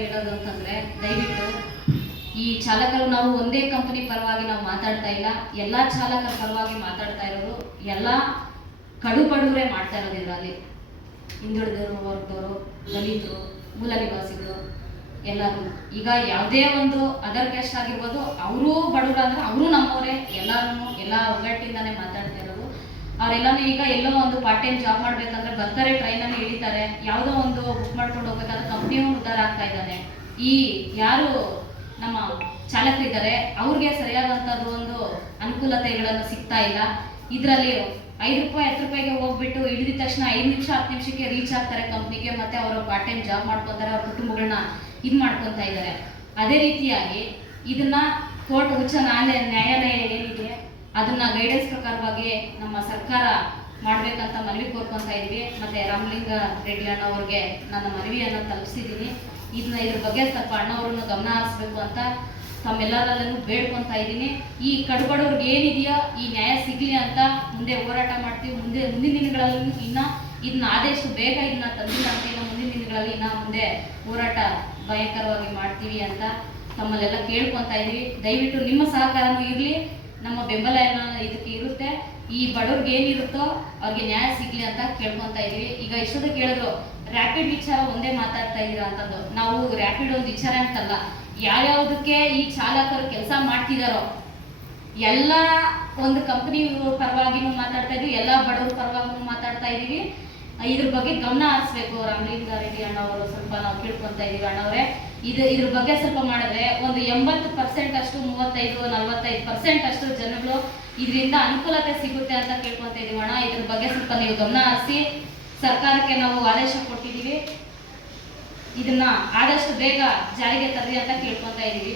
ಹೇಳೋದು ಅಂತಂದ್ರೆ, ದಯವಿಟ್ಟು ಈ ಚಾಲಕರು ನಾವು ಒಂದೇ ಕಂಪನಿ ಪರವಾಗಿ ನಾವು ಮಾತಾಡ್ತಾ ಇಲ್ಲ. ಎಲ್ಲ ಚಾಲಕರ ಪರವಾಗಿ ಮಾತಾಡ್ತಾ ಇರೋರು, ಎಲ್ಲ ಕಡು ಬಡವರೇ ಮಾಡ್ತಾ ಇರೋದು ಇದರಲ್ಲಿ. ಹಿಂದುಳಿದವರು ಹೊರಗ್ದವರು ದಲಿತರು, ಮೂಲ ನಿವಾಸಿಗಳು, ಎಲ್ಲರೂ. ಈಗ ಯಾವುದೇ ಒಂದು ಅದರ್ ಕ್ಯಾಸ್ಟ್ ಆಗಿರ್ಬೋದು, ಅವರು ಬಡವರು ಅಂದ್ರೆ ಅವರು ನಮ್ಮವರೇ. ಎಲ್ಲರೂ ಎಲ್ಲ ಒಗ್ಗಟ್ಟಿಂದಾನೆ ಮಾತಾಡ್ತಾರೆ ಅವರೆಲ್ಲನೂ ಈಗ ಎಲ್ಲೋ ಒಂದು ಪಾರ್ಟ್ ಟೈಮ್ ಜಾಬ್ ಮಾಡ್ಬೇಕಂದ್ರೆ ಬರ್ತಾರೆ ಟ್ರೈನಲ್ಲಿ ಇಳಿತಾರೆ, ಯಾವುದೋ ಒಂದು ಬುಕ್ ಮಾಡ್ಕೊಂಡು ಹೋಗ್ಬೇಕಾದ್ರೆ ಕಂಪ್ನಿಯೂ ಉದ್ದಾರ ಆಗ್ತಾ ಇದ್ದಾನೆ ಈ ಯಾರು ನಮ್ಮ ಚಾಲಕರಿದ್ದಾರೆ, ಅವ್ರಿಗೆ ಸರಿಯಾದಂಥದ್ದು ಒಂದು ಅನುಕೂಲತೆಗಳನ್ನು ಸಿಗ್ತಾ ಇಲ್ಲ. ಇದರಲ್ಲಿ ಐದು ರೂಪಾಯಿ, ಹತ್ತು ರೂಪಾಯಿಗೆ ಹೋಗ್ಬಿಟ್ಟು ಇಳಿದ ತಕ್ಷಣ ಐದು ನಿಮಿಷ, ಹತ್ತು ನಿಮಿಷಕ್ಕೆ ರೀಚ್ ಆಗ್ತಾರೆ ಕಂಪ್ನಿಗೆ ಮತ್ತೆ ಅವರು ಪಾರ್ಟ್ ಟೈಮ್ ಜಾಬ್ ಮಾಡ್ಕೊತಾರೆ, ಅವ್ರ ಕುಟುಂಬಗಳನ್ನ ಇದು ಮಾಡ್ಕೊತಾ ಇದ್ದಾರೆ. ಅದೇ ರೀತಿಯಾಗಿ ಇದನ್ನ ಕೋರ್ಟ್ ಉಚ್ಚ ನ್ಯಾಯಾಲಯ ನ್ಯಾಯಾಲಯ ಅದನ್ನ ಗೈಡೆನ್ಸ್ ಪ್ರಕಾರವಾಗಿ ನಮ್ಮ ಸರ್ಕಾರ ಮಾಡ್ಬೇಕಂತ ಮನವಿ ಕೋರ್ಕೊಂತ ಇದ್ವಿ. ಮತ್ತೆ ರಾಮಲಿಂಗ ರೆಡ್ಡಿ ಅಣ್ಣವ್ರಿಗೆ ನನ್ನ ಮನವಿಯನ್ನು ತಲುಪಿಸಿದ್ದೀನಿ. ಇದನ್ನ ಇದ್ರ ಬಗ್ಗೆ ಸ್ವಲ್ಪ ಅಣ್ಣವ್ರನ್ನ ಗಮನ ಹರಿಸ್ಬೇಕು ಅಂತ ತಮ್ಮೆಲ್ಲರಲ್ಲೂ ಬೇಡ್ಕೊಂತ ಇದ್ದೀನಿ. ಈ ಕಡುಬಡವ್ರಿಗೆ ಏನಿದೆಯೋ, ಈ ನ್ಯಾಯ ಸಿಗ್ಲಿ ಅಂತ ಮುಂದೆ ಹೋರಾಟ ಮಾಡ್ತೀವಿ. ಮುಂದೆ ಮುಂದಿನ ದಿನಗಳಲ್ಲಿ ಇನ್ನ ಇದನ್ನ ಆದಷ್ಟು ಬೇಗ ಇದನ್ನ ತಂದಿಲ್ಲ ಅಂತ ಇಲ್ಲ ಮುಂದಿನ ದಿನಗಳಲ್ಲಿ ಇನ್ನ ಮುಂದೆ ಹೋರಾಟ ಭಯಂಕರವಾಗಿ ಮಾಡ್ತೀವಿ ಅಂತ ತಮ್ಮಲ್ಲೆಲ್ಲ ಕೇಳ್ಕೊಂತ ಇದೀವಿ ದಯವಿಟ್ಟು ನಿಮ್ಮ ಸಹಕಾರನೂ ಇರಲಿ. ನಮ್ಮ ಬೆಂಬಲ ಏನೋ ಇದಕ್ಕೆ ಇರುತ್ತೆ, ಈ ಬಡವ್ರಿಗೆ ಏನಿರುತ್ತೋ ಅವ್ರಿಗೆ ನ್ಯಾಯ ಸಿಗ್ಲಿ ಅಂತ ಕೇಳ್ಕೊಂತ ಇದೀವಿ. ಈಗ ಇಷ್ಟೊತ್ತು ಕೇಳಿದ್ರು ರ್ಯಾಪಿಡ್ ವಿಚಾರ ಒಂದೇ ಮಾತಾಡ್ತಾ ಇದೀರಾ ಅಂತಂದು ನಾವು ರ್ಯಾಪಿಡ್ ಒಂದು ವಿಚಾರ ಅಂತಲ್ಲ. ಯಾವ್ಯಾವುದಕ್ಕೆ ಈ ಚಾಲಕರು ಕೆಲಸ ಮಾಡ್ತಿದಾರೋ, ಎಲ್ಲ ಒಂದು ಕಂಪನಿ ಪರವಾಗಿನೂ ಮಾತಾಡ್ತಾ ಇದೀವಿ, ಎಲ್ಲ ಬಡವ್ರ ಪರವಾಗಿನೂ ಮಾತಾಡ್ತಾ ಇದೀವಿ. ಇದ್ರ ಬಗ್ಗೆ ಗಮನ ಹರಿಸ್ಬೇಕು ರಾಮಲಿಂಗ ರೆಡ್ಡಿ ಅಣ್ಣವರು, ಸ್ವಲ್ಪ ನಾವು ಕೇಳ್ಕೊಂತ ಇದೀವಿ ಅಣ್ಣವ್ರೆ. ಇದು ಇದ್ರ ಬಗ್ಗೆ ಸ್ವಲ್ಪ ಮಾಡಿದ್ರೆ ಒಂದು ಎಂಬತ್ತು ಪರ್ಸೆಂಟ್ ಅಷ್ಟು, ಮೂವತ್ತೈದು, ನಲವತ್ತೈದು ಪರ್ಸೆಂಟ್ ಅಷ್ಟು ಜನಗಳು ಇದರಿಂದ ಅನುಕೂಲತೆ ಸಿಗುತ್ತೆ ಅಂತ ಕೇಳ್ಕೊಂತ ಇದೀವಿ ಅಣ್ಣ. ಇದ್ರ ಬಗ್ಗೆ ಸ್ವಲ್ಪ ನೀವು ಗಮನ ಹರಿಸಿ, ಸರ್ಕಾರಕ್ಕೆ ನಾವು ಆದೇಶ ಕೊಟ್ಟಿದ್ದೀವಿ ಇದನ್ನ ಆದಷ್ಟು ಬೇಗ ಜಾರಿಗೆ ತರ್ರಿ ಅಂತ ಕೇಳ್ಕೊತಾ ಇದೀವಿ.